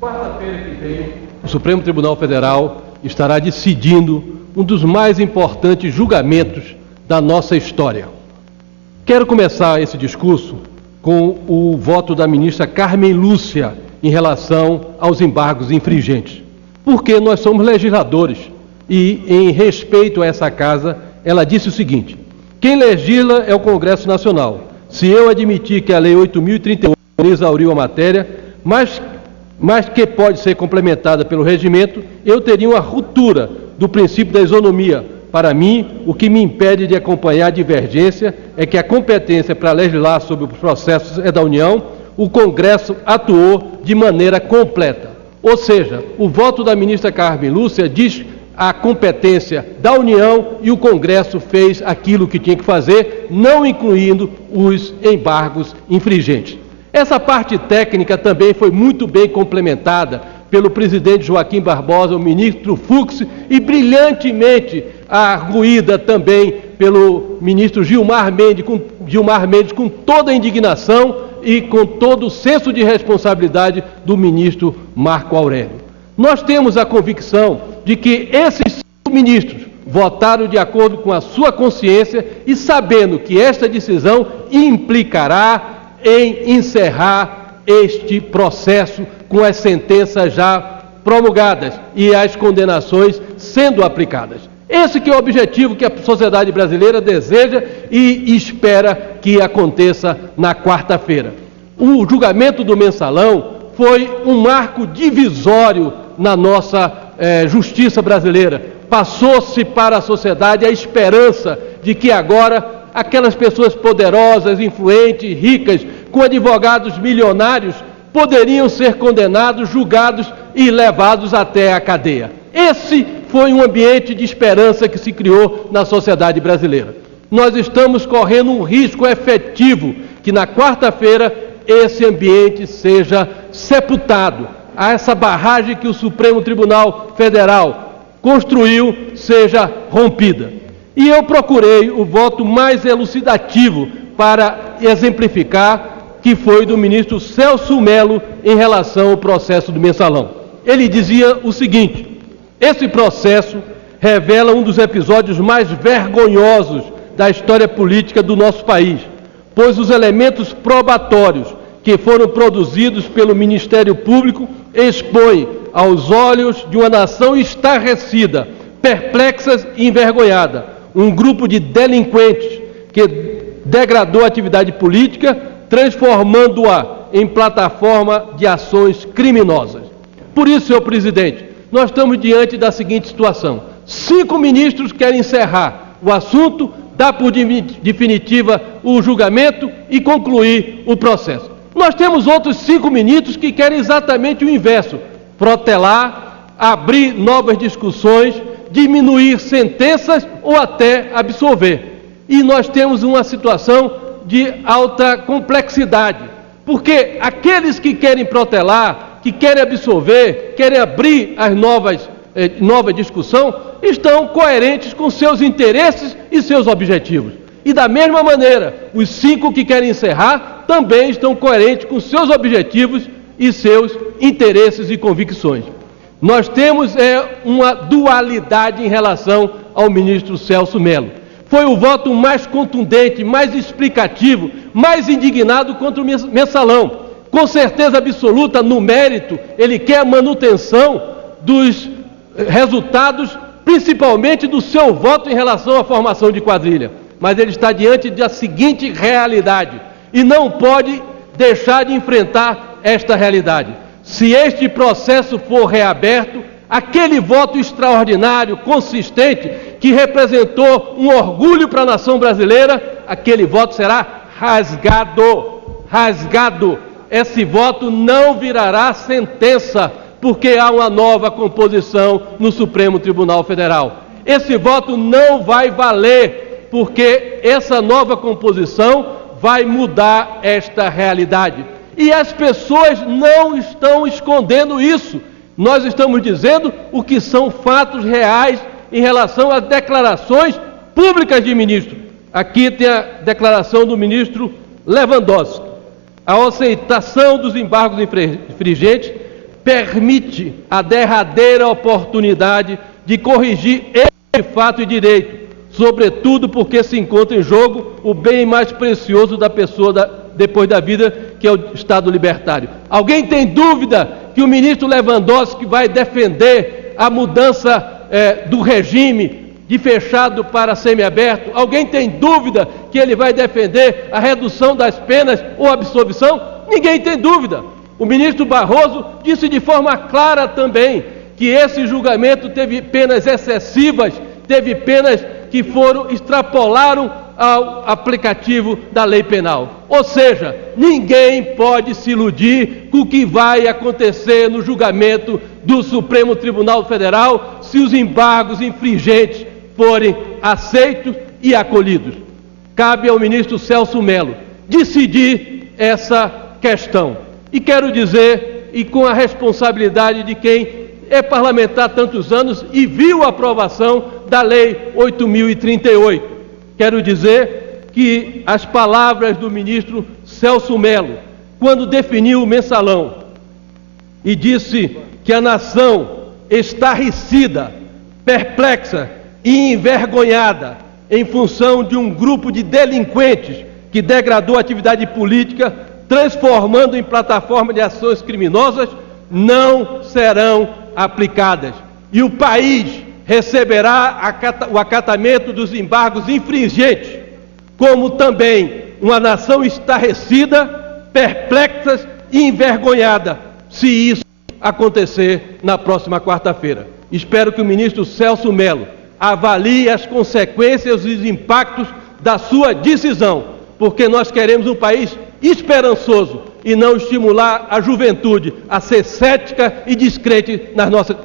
Quarta-feira que vem, o Supremo Tribunal Federal estará decidindo um dos mais importantes julgamentos da nossa história. Quero começar esse discurso com o voto da ministra Carmen Lúcia em relação aos embargos infringentes, porque nós somos legisladores e, em respeito a essa casa, ela disse o seguinte: quem legisla é o Congresso Nacional. Se eu admitir que a Lei 8.031 exauriu a matéria, mas que pode ser complementada pelo regimento, eu teria uma ruptura do princípio da isonomia. Para mim, o que me impede de acompanhar a divergência é que a competência para legislar sobre os processos é da União, o Congresso atuou de maneira completa. Ou seja, o voto da ministra Carmen Lúcia diz a competência da União e o Congresso fez aquilo que tinha que fazer, não incluindo os embargos infringentes. Essa parte técnica também foi muito bem complementada pelo presidente Joaquim Barbosa, o ministro Fux, e brilhantemente arguída também pelo ministro Gilmar Mendes, com toda a indignação e com todo o senso de responsabilidade do ministro Marco Aurélio. Nós temos a convicção de que esses 5 ministros votaram de acordo com a sua consciência e sabendo que esta decisão implicará em encerrar este processo com as sentenças já promulgadas e as condenações sendo aplicadas. Esse que é o objetivo que a sociedade brasileira deseja e espera que aconteça na quarta-feira. O julgamento do Mensalão foi um marco divisório na nossa justiça brasileira. Passou-se para a sociedade a esperança de que agora aquelas pessoas poderosas, influentes, ricas, com advogados milionários, poderiam ser condenados, julgados e levados até a cadeia. Esse foi um ambiente de esperança que se criou na sociedade brasileira. Nós estamos correndo um risco efetivo que na quarta-feira esse ambiente seja sepultado, essa barragem que o Supremo Tribunal Federal construiu seja rompida. E eu procurei o voto mais elucidativo para exemplificar, que foi do ministro Celso Mello em relação ao processo do Mensalão. Ele dizia o seguinte: esse processo revela um dos episódios mais vergonhosos da história política do nosso país, pois os elementos probatórios que foram produzidos pelo Ministério Público expõem aos olhos de uma nação estarrecida, perplexa e envergonhada, um grupo de delinquentes que degradou a atividade política, transformando-a em plataforma de ações criminosas. Por isso, senhor presidente, nós estamos diante da seguinte situação: 5 ministros querem encerrar o assunto, dar por definitiva o julgamento e concluir o processo. Nós temos outros 5 ministros que querem exatamente o inverso: protelar, abrir novas discussões, diminuir sentenças ou até absolver. E nós temos uma situação de alta complexidade, porque aqueles que querem protelar, que querem absolver, querem abrir as nova discussão, estão coerentes com seus interesses e seus objetivos. E da mesma maneira, os 5 que querem encerrar também estão coerentes com seus objetivos e seus interesses e convicções. Nós temos uma dualidade em relação ao ministro Celso Mello. Foi o voto mais contundente, mais explicativo, mais indignado contra o Mensalão. Com certeza absoluta, no mérito, ele quer a manutenção dos resultados, principalmente do seu voto em relação à formação de quadrilha. Mas ele está diante da seguinte realidade e não pode deixar de enfrentar esta realidade. Se este processo for reaberto, aquele voto extraordinário, consistente, que representou um orgulho para a nação brasileira, aquele voto será rasgado. Esse voto não virará sentença, porque há uma nova composição no Supremo Tribunal Federal. Esse voto não vai valer, porque essa nova composição vai mudar esta realidade. E as pessoas não estão escondendo isso. Nós estamos dizendo o que são fatos reais em relação às declarações públicas de ministro. Aqui tem a declaração do ministro Lewandowski. A aceitação dos embargos infringentes permite a derradeira oportunidade de corrigir esse fato e direito, sobretudo porque se encontra em jogo o bem mais precioso da pessoa depois da vida, que é o Estado libertário. Alguém tem dúvida que o ministro Lewandowski vai defender a mudança do regime de fechado para semiaberto? Alguém tem dúvida que ele vai defender a redução das penas ou absolvição? Ninguém tem dúvida. O ministro Barroso disse de forma clara também que esse julgamento teve penas excessivas, teve penas que extrapolaram ao aplicativo da lei penal. Ou seja, ninguém pode se iludir com o que vai acontecer no julgamento do Supremo Tribunal Federal se os embargos infringentes forem aceitos e acolhidos. Cabe ao ministro Celso Mello decidir essa questão. E quero dizer, e com a responsabilidade de quem é parlamentar há tantos anos e viu a aprovação da Lei 8.038, quero dizer que as palavras do ministro Celso Mello, quando definiu o mensalão e disse que a nação estarrecida, perplexa e envergonhada em função de um grupo de delinquentes que degradou a atividade política, transformando em plataforma de ações criminosas, não serão aplicadas. E o país receberá o acatamento dos embargos infringentes, como também uma nação estarrecida, perplexa e envergonhada, se isso acontecer na próxima quarta-feira. Espero que o ministro Celso Mello avalie as consequências e os impactos da sua decisão, porque nós queremos um país esperançoso e não estimular a juventude a ser cética e descrente nas nossas